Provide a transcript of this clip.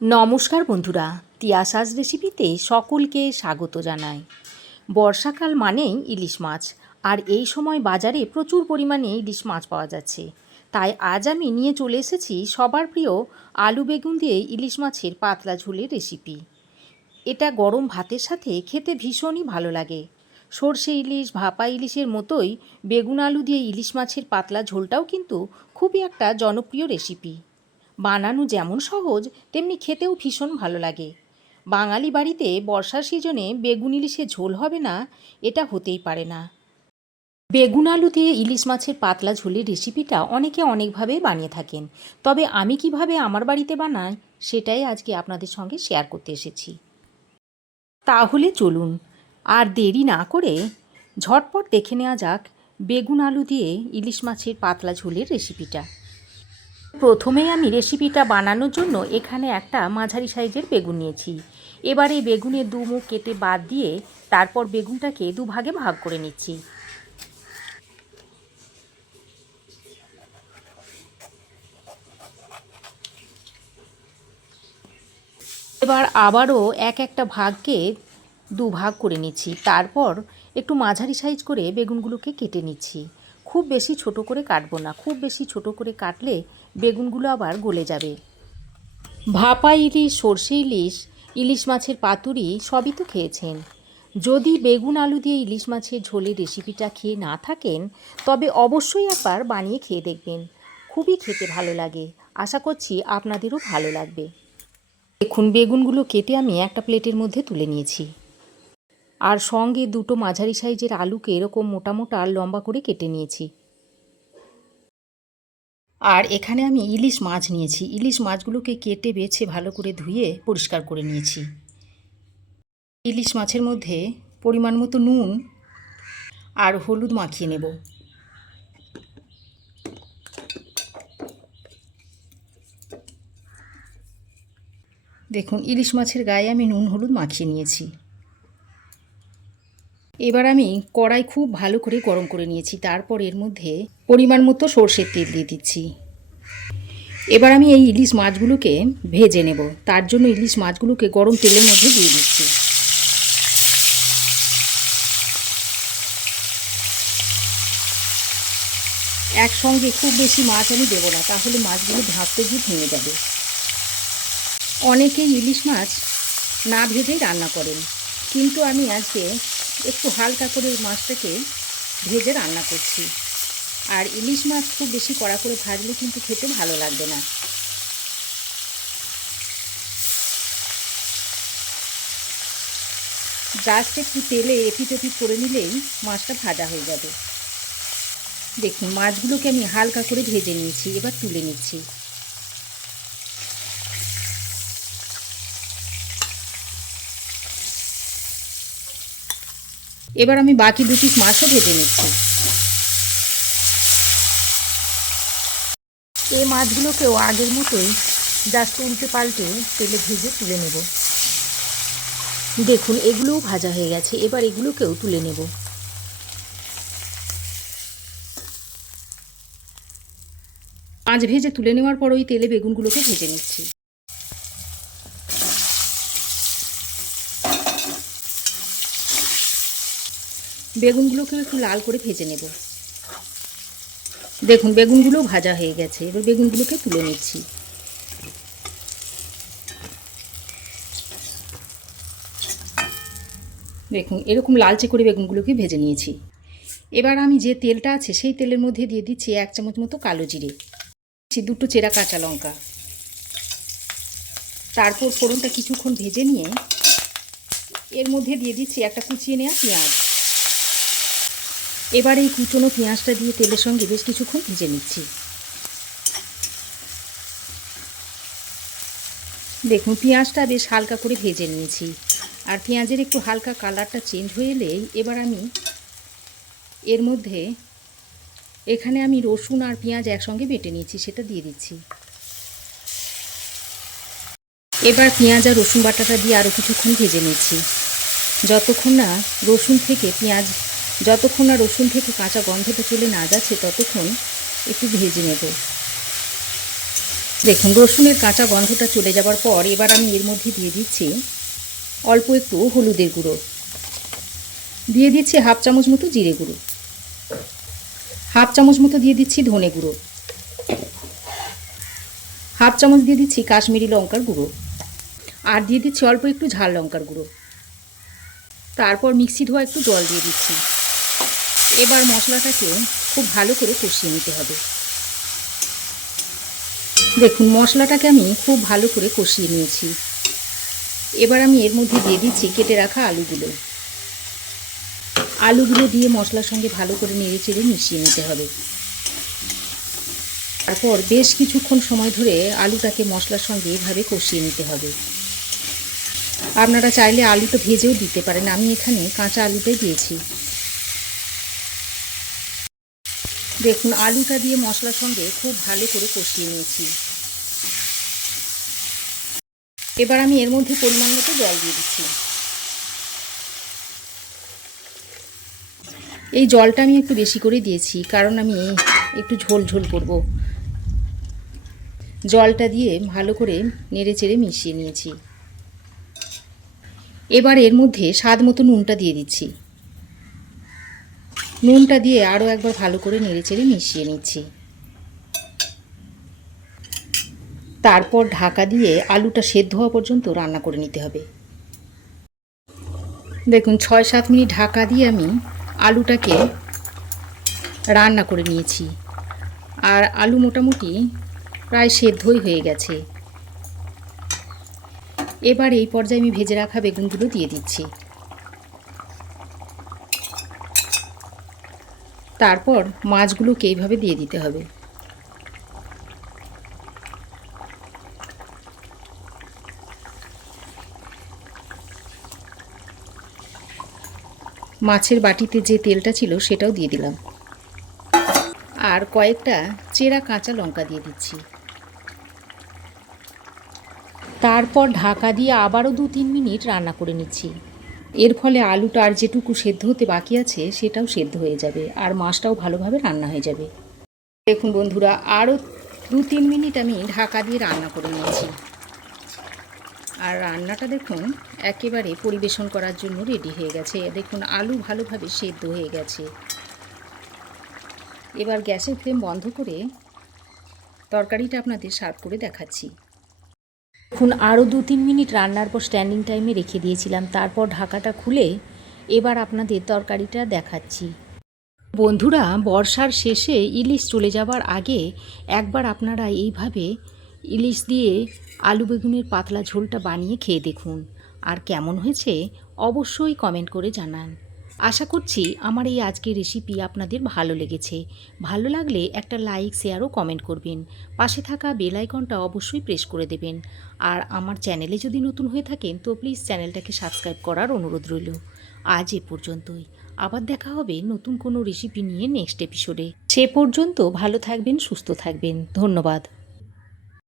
নমস্কার বন্ধুরা, তিয়াসাজ রেসিপিতে সকলকে স্বাগত জানাই। বর্ষাকাল মানেই ইলিশ মাছ, আর এই সময় বাজারে প্রচুর পরিমাণে ইলিশ মাছ পাওয়া যাচ্ছে। তাই আজ আমি নিয়ে চলে এসেছি সবার প্রিয় আলু বেগুন দিয়ে ইলিশ মাছের পাতলা ঝোলের রেসিপি। এটা গরম ভাতের সাথে খেতে ভীষণই ভালো লাগে। সর্ষে ইলিশ, ভাপা ইলিশের মতোই বেগুন আলু দিয়ে ইলিশ মাছের পাতলা ঝোলটাও কিন্তু খুবই একটা জনপ্রিয় রেসিপি। বানানো যেমন সহজ, তেমনি খেতেও ভীষণ ভালো লাগে। বাঙালি বাড়িতে বর্ষার সিজনে বেগুন ইলিশের ঝোল হবে না, এটা হতেই পারে না। বেগুন আলু দিয়ে ইলিশ মাছের পাতলা ঝোলের রেসিপিটা অনেকে অনেকভাবে বানিয়ে থাকেন, তবে আমি কিভাবে আমার বাড়িতে বানাই সেটাই আজকে আপনাদের সঙ্গে শেয়ার করতে এসেছি। তাহলে চলুন আর দেরি না করে ঝটপট দেখে নেওয়া যাক বেগুন আলু দিয়ে ইলিশ মাছের পাতলা ঝোলের রেসিপিটা। প্রথমেই আমি রেসিপিটা বানানোর জন্য এখানে একটা মাঝারি সাইজের বেগুন নিয়েছি। এবারে বেগুনের দু মুখ কেটে বাদ দিয়ে তারপর বেগুনটাকে দুভাগে ভাগ করে নিচ্ছি। এবার আবারও একটা ভাগকে দুভাগ করে নিচ্ছি। তারপর একটু মাঝারি সাইজ করে বেগুনগুলোকে কেটে নিচ্ছি। খুব বেশি ছোট করে কাটবো না, খুব বেশি ছোট করে কাটলে বেগুনগুলো আবার গলে যাবে। ভাপা ইলিশ, সর্ষে ইলিশ, ইলিশ মাছের পাতুরি সবই তো খেয়েছেন। যদি বেগুন আলু দিয়ে ইলিশ মাছের ঝোলের রেসিপিটা খেয়ে না থাকেন, তবে অবশ্যই একবার বানিয়ে খেয়ে দেখবেন। খুবই খেতে ভালো লাগে, আশা করছি আপনাদেরও ভালো লাগবে। দেখুন, বেগুনগুলো কেটে আমি একটা প্লেটের মধ্যে তুলে নিয়েছি, আর সঙ্গে দুটো মাঝারি সাইজের আলুকে এরকম মোটা মোটা লম্বা করে কেটে নিয়েছি। আর এখানে আমি ইলিশ মাছ নিয়েছি। ইলিশ মাছগুলোকে কেটে বেছে ভালো করে ধুয়ে পরিষ্কার করে নিয়েছি। ইলিশ মাছের মধ্যে পরিমাণ মতো নুন আর হলুদ মাখিয়ে নেব। দেখুন, ইলিশ মাছের গায়ে আমি নুন হলুদ মাখিয়ে নিয়েছি। এবার আমি কড়াই খুব ভালো করে গরম করে নিয়েছি। তারপর এর মধ্যে পরিমাণ মতো সর্ষের তেল দিয়ে দিচ্ছি। এবার আমি এই ইলিশ মাছগুলোকে ভেজে নেব। তার জন্য ইলিশ মাছগুলোকে গরম তেলের মধ্যে দিয়ে দিচ্ছি। একসঙ্গে খুব বেশি মাছ আমি দেবো না, তাহলে মাছগুলো ভাজতে গিয়ে ভেঙে যাবে। অনেকেই ইলিশ মাছ না ভেজেই রান্না করেন, কিন্তু আমি আজকে একটু হালকা করে মাছটাকে ভেজে রান্না করছি। আর ইলিশ মাছ খুব বেশি কড়া করে ভাজলে কিন্তু খেতে ভালো লাগবে না। জাস্ট একটু তেলে এপিট ওপিট করে নিলেই মাছটা ভাজা হয়ে যাবে। দেখুন, মাছগুলোকে আমি হালকা করে ভেজে নিয়েছি, এবার তুলে নিচ্ছি। এবার আমি বাকি দু পিস মাছও ভেজে নিচ্ছি। এই মাছগুলোকেও আগের মতোই জাস্ট উল্টে পাল্টে তেলে ভেজে তুলে নেব। দেখুন, এগুলোও ভাজা হয়ে গেছে। এবার এগুলোকেও তুলে নেব। মাছ ভেজে তুলে নেওয়ার পর ওই তেলে বেগুনগুলোকে ভেজে নিচ্ছি। বেগুনগুলোকেও একটু লাল করে ভেজে নেব। দেখুন, বেগুনগুলোও ভাজা হয়ে গেছে। এবার বেগুনগুলোকে তুলে নিচ্ছি। দেখুন, এরকম লালচে করে বেগুনগুলোকে ভেজে নিয়েছি। এবার আমি যে তেলটা আছে সেই তেলের মধ্যে দিয়ে দিচ্ছি 1 চামচ মতো কালো জিরে, দুটো চেরা কাঁচা লঙ্কা। তারপর ফোড়নটা কিছুক্ষণ ভেজে নিয়ে এর মধ্যে দিয়ে দিচ্ছি একটা কুচিয়ে নেওয়া পেঁয়াজ। এবার এই কুচনো পেঁয়াজটা দিয়ে তেলের সঙ্গে বেশ কিছুক্ষণ ভেজে নিচ্ছি। দেখুন, পেঁয়াজটা বেশ হালকা করে ভেজে নিয়েছি, আর পেঁয়াজের একটু হালকা কালারটা চেঞ্জ হয়ে এলেই এবার আমি এর মধ্যে এখানে আমি রসুন আর পেঁয়াজ একসঙ্গে বেটে নিয়েছি, সেটা দিয়ে দিচ্ছি। এবার পেঁয়াজ আর রসুন বাটাটা দিয়ে আরও কিছুক্ষণ ভেজে নিচ্ছি, যতক্ষণ না রসুন থেকে কাঁচা গন্ধটা চলে না যাচ্ছে ততক্ষণ একটু ভেজে নেব। দেখুন রসুনের কাঁচা গন্ধটা চলে যাবার পর এবার আমি এর মধ্যে দিয়ে দিচ্ছি অল্প একটু হলুদের গুঁড়ো, দিয়ে দিচ্ছি হাফ চামচ মতো জিরে গুঁড়ো, হাফ চামচ মতো দিয়ে দিচ্ছি ধনে গুঁড়ো, হাফ চামচ দিয়ে দিচ্ছি কাশ্মীরি লঙ্কার গুঁড়ো, আর দিয়ে দিচ্ছি অল্প একটু ঝাল লঙ্কার গুঁড়ো। তারপর মিক্সি ধোয়া একটু জল দিয়ে দিচ্ছি। এবার মশলাটাকে খুব ভালো করে কষিয়ে নিতে হবে। দেখুন মশলাটাকে আমি খুব ভালো করে কষিয়ে নিয়েছি। এবার আমি এর মধ্যে দিয়ে দিচ্ছি কেটে রাখা আলুগুলো। আলুগুলো দিয়ে মশলার সঙ্গে ভালো করে নেড়ে চেড়ে মিশিয়ে নিতে হবে। তারপর বেশ কিছুক্ষণ সময় ধরে আলুটাকে মশলার সঙ্গে এভাবে কষিয়ে নিতে হবে। আপনারা চাইলে আলুটা ভেজেও দিতে পারেন, আমি এখানে কাঁচা আলুটাই দিয়েছি। দেখুন আলুটা দিয়ে মশলার সঙ্গে খুব ভালো করে কষিয়ে নিয়েছি। এবার আমি এর মধ্যে পরিমাণ মতো জল দিয়ে দিচ্ছি। এই জলটা আমি একটু বেশি করে দিয়েছি, কারণ আমি একটু ঝোল ঝোল করব। জলটা দিয়ে ভালো করে নেড়ে চেড়ে মিশিয়ে নিয়েছি। এবার এর মধ্যে স্বাদ মতো নুনটা দিয়ে দিচ্ছি। নুনটা দিয়ে আরও একবার ভালো করে নেড়ে চেড়ে মিশিয়ে নিচ্ছি। তারপর ঢাকা দিয়ে আলুটা সেদ্ধ হওয়া পর্যন্ত রান্না করে নিতে হবে। দেখুন ৬-৭ মিনিট ঢাকা দিয়ে আমি আলুটাকে রান্না করে নিয়েছি, আর আলু মোটামুটি প্রায় সেদ্ধই হয়ে গেছে। এবার এই পর্যায়ে আমি ভেজে রাখা বেগুনগুলো দিয়ে দিচ্ছি। তারপর মাছগুলোকে এইভাবে দিয়ে দিতে হবে। মাছের বাটিতে যে তেলটা ছিল সেটাও দিয়ে দিলাম, আর কয়েকটা চেরা কাঁচা লঙ্কা দিয়ে দিচ্ছি। তারপর ঢাকা দিয়ে আবারও ২-৩ মিনিট রান্না করে নিচ্ছি। এর ফলে আলুটা আর যেটুকু সেদ্ধ হতে বাকি আছে সেটাও সেদ্ধ হয়ে যাবে, আর মাছটাও ভালোভাবে রান্না হয়ে যাবে। দেখুন বন্ধুরা, আরও ২-৩ মিনিট আমি ঢাকা দিয়ে রান্না করে নিয়েছি, আর রান্নাটা দেখুন একেবারে পরিবেশন করার জন্য রেডি হয়ে গেছে। দেখুন আলু ভালোভাবে সেদ্ধ হয়ে গেছে। এবার গ্যাসের ফ্লেম বন্ধ করে তরকারিটা আপনাদের সার্ভ করে দেখাচ্ছি। দেখুন আরও ২-৩ মিনিট রান্নার পর স্ট্যান্ডিং টাইমে রেখে দিয়েছিলাম, তারপর ঢাকাটা খুলে এবার আপনাদের তরকারিটা দেখাচ্ছি। বন্ধুরা, বর্ষার শেষে ইলিশ চলে যাবার আগে একবার আপনারা এইভাবে ইলিশ দিয়ে আলু বেগুনের পাতলা ঝোলটা বানিয়ে খেয়ে দেখুন, আর কেমন হয়েছে অবশ্যই কমেন্ট করে জানান। আশা করছি আমার এই আজকের রেসিপি আপনাদের ভালো লেগেছে। ভালো লাগলে একটা লাইক, শেয়ার ও কমেন্ট করবেন। পাশে থাকা বেল আইকনটা অবশ্যই প্রেস করে দেবেন। আর আমার চ্যানেলে যদি নতুন হয়ে থাকেন তো প্লিজ চ্যানেলটাকে সাবস্ক্রাইব করার অনুরোধ রইল। আজ এ পর্যন্তই। আবার দেখা হবে নতুন কোনো রেসিপি নিয়ে নেক্সট এপিসোডে। সে পর্যন্ত ভালো থাকবেন, সুস্থ থাকবেন। ধন্যবাদ।